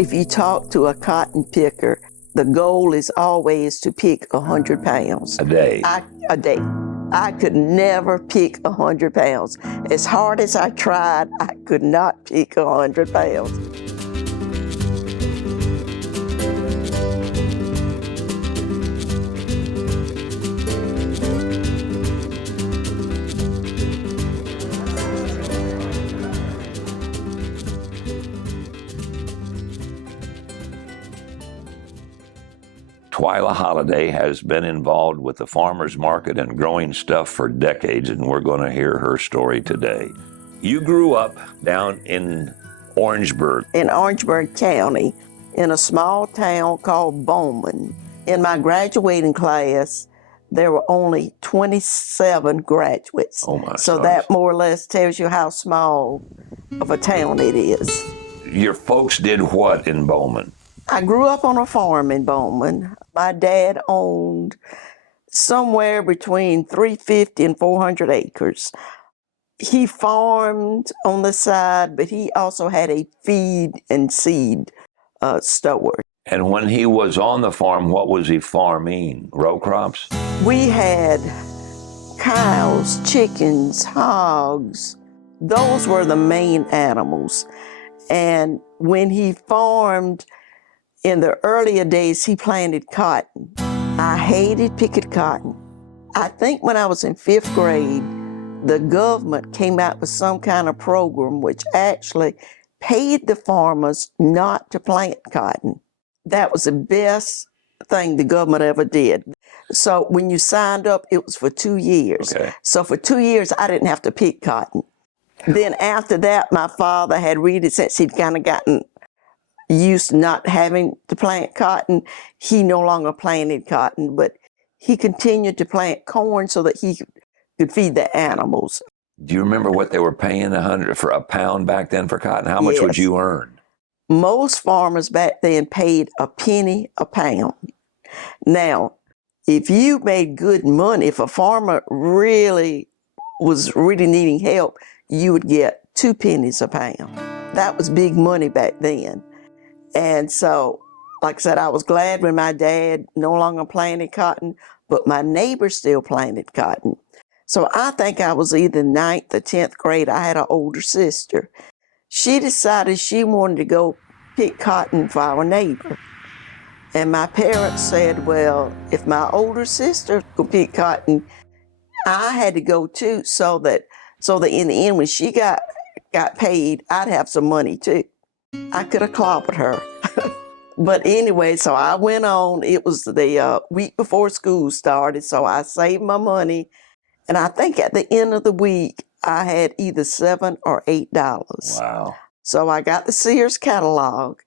if you talk to a cotton picker, the goal is always to pick 100 pounds. A day? A day. I could never pick 100 pounds. As hard as I tried, I could not pick 100 pounds. Twila Holliday has been involved with the farmers market and growing stuff for decades, and we're going to hear her story today. You grew up down in Orangeburg. In Orangeburg County, in a small town called Bowman. In my graduating class, there were only 27 graduates. Oh my So stars. that more or less tells you how small of a town it is. Your folks did what in Bowman? I grew up on a farm in Belton. My dad owned somewhere between 350 and 400 acres. He farmed on the side, but he also had a feed and seed store. And when he was on the farm, what was he farming? Row crops? We had cows, chickens, hogs. Those were the main animals. And when he farmed, in the earlier days, he planted cotton. I hated picking cotton. I think when I was in 5th grade, the government came out with some kind of program which actually paid the farmers not to plant cotton. That was the best thing the government ever did. So when you signed up, it was for 2 years. Okay. So for 2 years, I didn't have to pick cotton. Then after that, my father had really, since he'd kind of gotten used to not having to plant cotton, he no longer planted cotton, but he continued to plant corn so that he could feed the animals. Do you remember what they were paying for a pound back then for cotton? How much would you earn? Most farmers back then paid a penny a pound. Now, if you made good money, if a farmer really was needing help, you would get 2 pennies a pound. That was big money back then. And so, like I said, I was glad when my dad no longer planted cotton, but my neighbors still planted cotton. So I think I was either 9th or 10th grade. I had an older sister. She decided she wanted to go pick cotton for our neighbor. And my parents said, well, if my older sister could pick cotton, I had to go too, so that in the end, when she got paid, I'd have some money too. I could have clobbered her. But anyway, so I went on. It was the week before school started, so I saved my money. And I think at the end of the week, I had either $7 or $8. Wow. So I got the Sears catalog,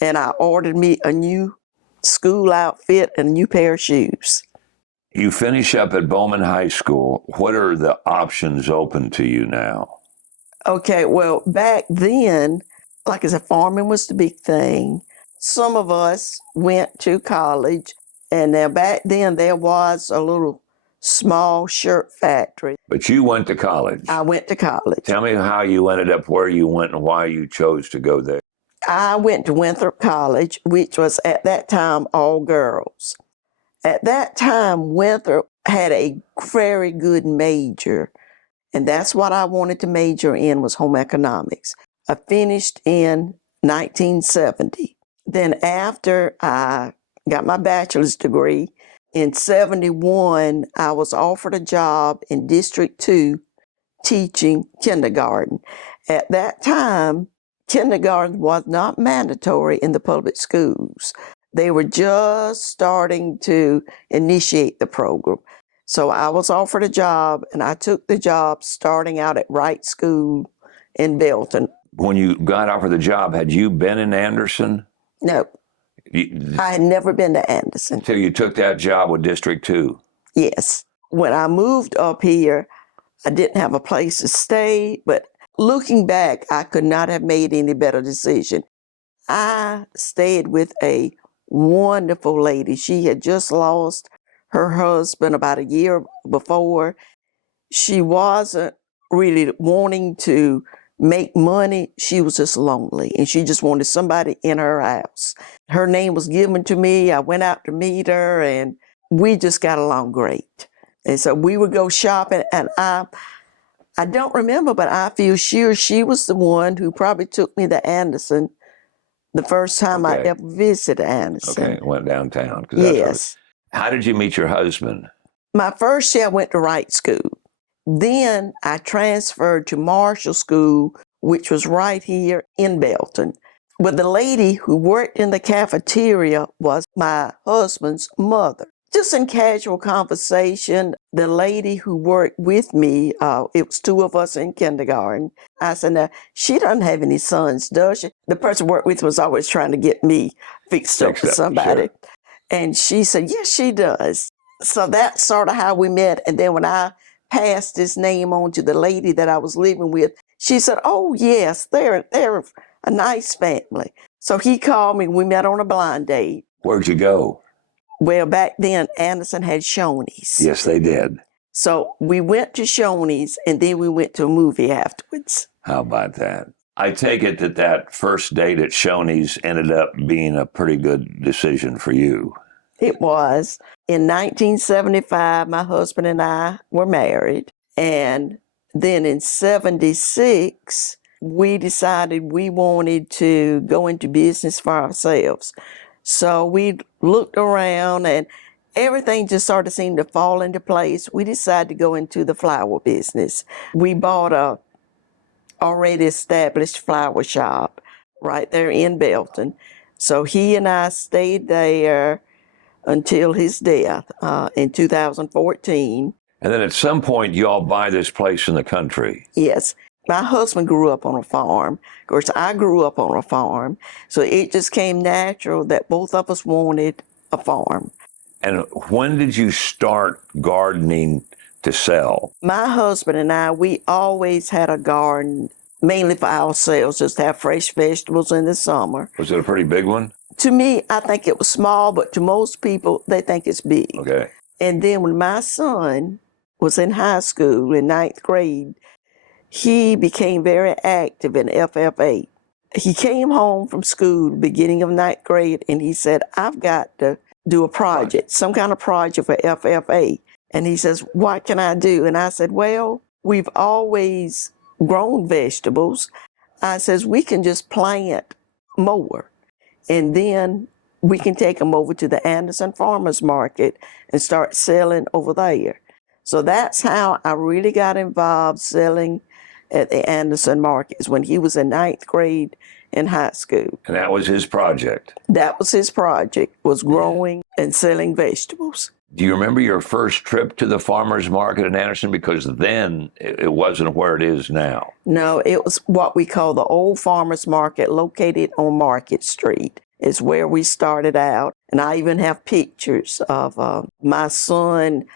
and I ordered me a new school outfit and a new pair of shoes. You finish up at Bowman High School. What are the options open to you now? Okay, well, back then, like I said, farming was the big thing. Some of us went to college, and now back then there was a little small shirt factory. But you went to college. I went to college. Tell me how you ended up where you went and why you chose to go there. I went to Winthrop College, which was at that time all girls. At that time, Winthrop had a very good major, and that's what I wanted to major in, was home economics. I finished in 1970. Then after I got my bachelor's degree, in 71, I was offered a job in District 2 teaching kindergarten. At that time, kindergarten was not mandatory in the public schools. They were just starting to initiate the program. So I was offered a job, and I took the job starting out at Wright School in Belton. When you got offered the job, had you been in Anderson? No, I had never been to Anderson. So you took that job with District 2? Yes. When I moved up here, I didn't have a place to stay, but looking back, I could not have made any better decision. I stayed with a wonderful lady. She had just lost her husband about a year before. She wasn't really wanting to make money. She was just lonely, and she just wanted somebody in her house. Her name was given to me. I went out to meet her, and we just got along great. And so we would go shopping, and I don't remember, but I feel sure she was the one who probably took me to Anderson the first time I Okay. ever visited Anderson. Okay, went downtown. 'Cause Yes. How did you meet your husband? My first year I went to Wright School. Then I transferred to Marshall School, which was right here in Belton. But the lady who worked in the cafeteria was my husband's mother. Just in casual conversation, the lady who worked with me, it was two of us in kindergarten. I said, now, she doesn't have any sons, does she? The person I worked with was always trying to get me fixed up for somebody. Sure. And she said, yes, she does. So that's sort of how we met. And then when I passed his name on to the lady that I was living with, she said, oh, yes, they're a nice family. So he called me. We met on a blind date. Where'd you go? Well, back then, Anderson had Shoney's. Yes, they did. So we went to Shoney's, and then we went to a movie afterwards. How about that? I take it that that first date at Shoney's ended up being a pretty good decision for you. It was. In 1975, my husband and I were married. And then in 76, we decided we wanted to go into business for ourselves. So we looked around and everything just sort of seemed to fall into place. We decided to go into the flower business. We bought a already established flower shop right there in Belton. So he and I stayed there until his death in 2014. And then at some point, you all buy this place in the country. Yes. My husband grew up on a farm. Of course, I grew up on a farm. So it just came natural that both of us wanted a farm. And when did you start gardening to sell? My husband and I, we always had a garden, mainly for ourselves, just to have fresh vegetables in the summer. Was it a pretty big one? To me, I think it was small, but to most people, they think it's big. Okay. And then when my son was in high school, in 9th grade, he became very active in FFA. He came home from school, beginning of 9th grade, and he said, I've got to do a project, some kind of project for FFA. And he says, what can I do? And I said, well, we've always grown vegetables. I says, we can just plant more. And then we can take them over to the Anderson Farmers Market and start selling over there. So that's how I really got involved selling at the Anderson Markets when he was in 9th grade in high school. And that was his project. That was his project, was growing and selling vegetables. Do you remember your first trip to the farmer's market in Anderson? Because then it wasn't where it is now. No, it was what we call the old farmer's market located on Market Street. It's where we started out. And I even have pictures of my son,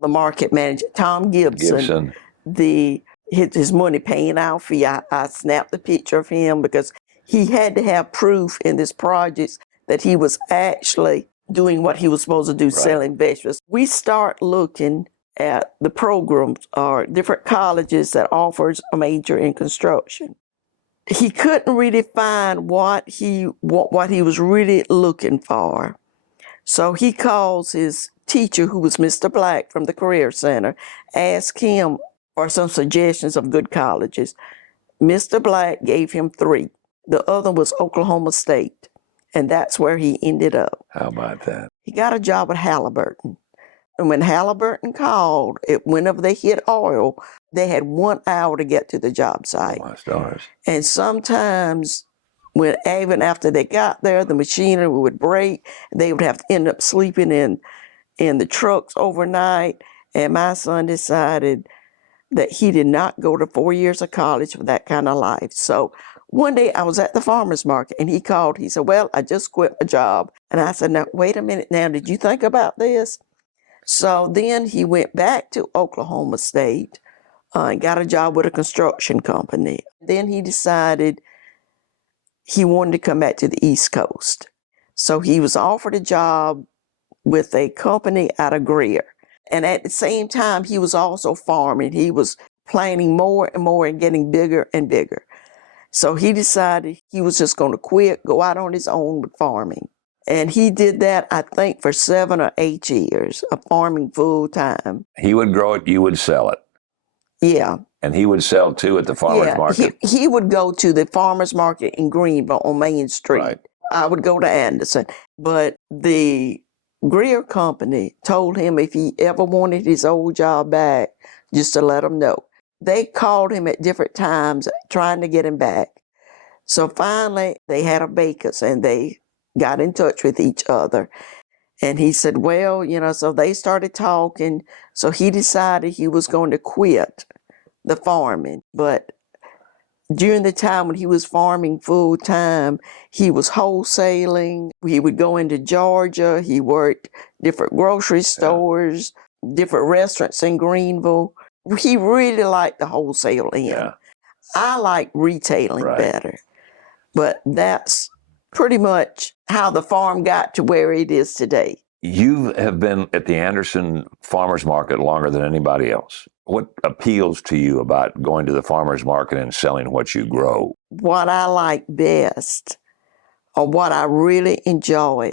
the market manager, Tom Gibson. His money paying out fee. I snapped the picture of him because he had to have proof in this project that he was actually doing what he was supposed to do, selling vegetables. We start looking at the programs or different colleges that offers a major in construction. He couldn't really find what he was really looking for. So he calls his teacher, who was Mr. Black from the Career Center, asked him for some suggestions of good colleges. Mr. Black gave him 3. The other was Oklahoma State, and that's where he ended up. How about that? He got a job at Halliburton. And when Halliburton called, whenever they hit oil, they had 1 hour to get to the job site. Oh, my stars. And sometimes, even after they got there, the machinery would break. They would have to end up sleeping in the trucks overnight. And my son decided that he did not go to 4 years of college for that kind of life. So one day I was at the farmer's market and he called. He said, well, I just quit my job. And I said, now, wait a minute now. Did you think about this? So then he went back to Oklahoma State and got a job with a construction company. Then he decided he wanted to come back to the East Coast. So he was offered a job with a company out of Greer. And at the same time, he was also farming. He was planting more and more and getting bigger and bigger. So he decided he was just going to quit, go out on his own with farming. And he did that, I think, for 7 or 8 years of farming full time. He would grow it, you would sell it. Yeah. And he would sell too at the farmer's market. He would go to the farmer's market in Greenville on Main Street. Right. I would go to Anderson. But the Greer Company told him if he ever wanted his old job back, just to let him know. They called him at different times trying to get him back. So finally, they had a vacancy and they got in touch with each other. And he said, well, so they started talking. So he decided he was going to quit the farming. But during the time when he was farming full time, he was wholesaling. He would go into Georgia. He worked different grocery stores, different restaurants in Greenville. He really liked the wholesale end. Yeah. I like retailing better. But that's pretty much how the farm got to where it is today. You have been at the Anderson Farmers Market longer than anybody else. What appeals to you about going to the farmers market and selling what you grow? What I like best, or what I really enjoy,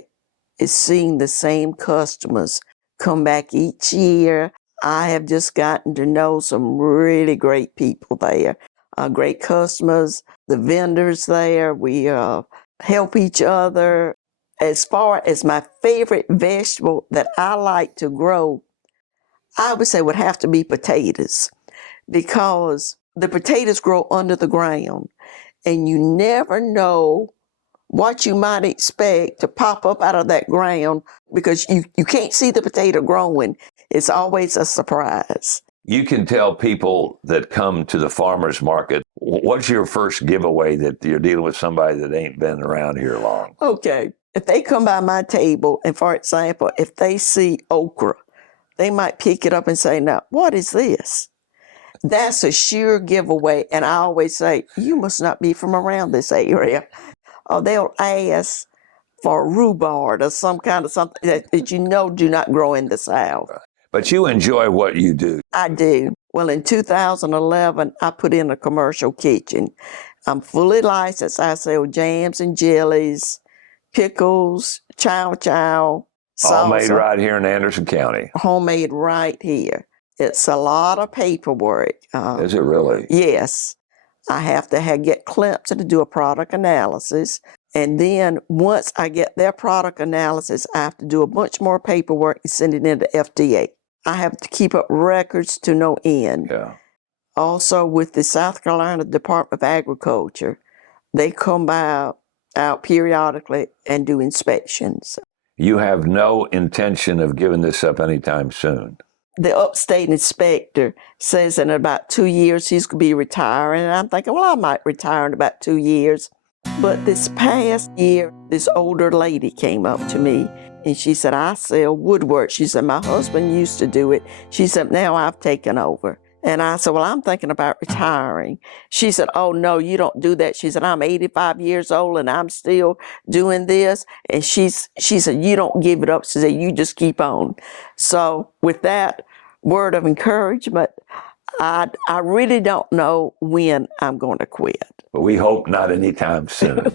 is seeing the same customers come back each year. I have just gotten to know some really great people there, great customers, the vendors there. We help each other. As far as my favorite vegetable that I like to grow, I would say would have to be potatoes, because the potatoes grow under the ground and you never know what you might expect to pop up out of that ground, because you can't see the potato growing. It's always a surprise. You can tell people that come to the farmers market, what's your first giveaway that you're dealing with somebody that ain't been around here long? Okay. If they come by my table, and for example, if they see okra, they might pick it up and say, now, what is this? That's a sure giveaway. And I always say, you must not be from around this area. Or they'll ask for rhubarb or some kind of something that do not grow in the South. But you enjoy what you do. I do. Well, in 2011, I put in a commercial kitchen. I'm fully licensed. I sell jams and jellies, pickles, chow, salsa. All made right here in Anderson County. Homemade right here. It's a lot of paperwork. Is it really? Yes. I have to get Clemson to do a product analysis. And then once I get their product analysis, I have to do a bunch more paperwork and send it into FDA. I have to keep up records to no end. Yeah. Also with the South Carolina Department of Agriculture, they come out periodically and do inspections. You have no intention of giving this up anytime soon. The upstate inspector says in about 2 years he's going to be retiring. And I'm thinking, well, I might retire in about 2 years. But this past year, this older lady came up to me and she said, I sell woodwork. She said, my husband used to do it. She said, now I've taken over. And I said, well, I'm thinking about retiring. She said, oh, no, you don't do that. She said, I'm 85 years old and I'm still doing this. And she said, you don't give it up. She said, you just keep on. So with that word of encouragement, I really don't know when I'm going to quit. But we hope not anytime soon.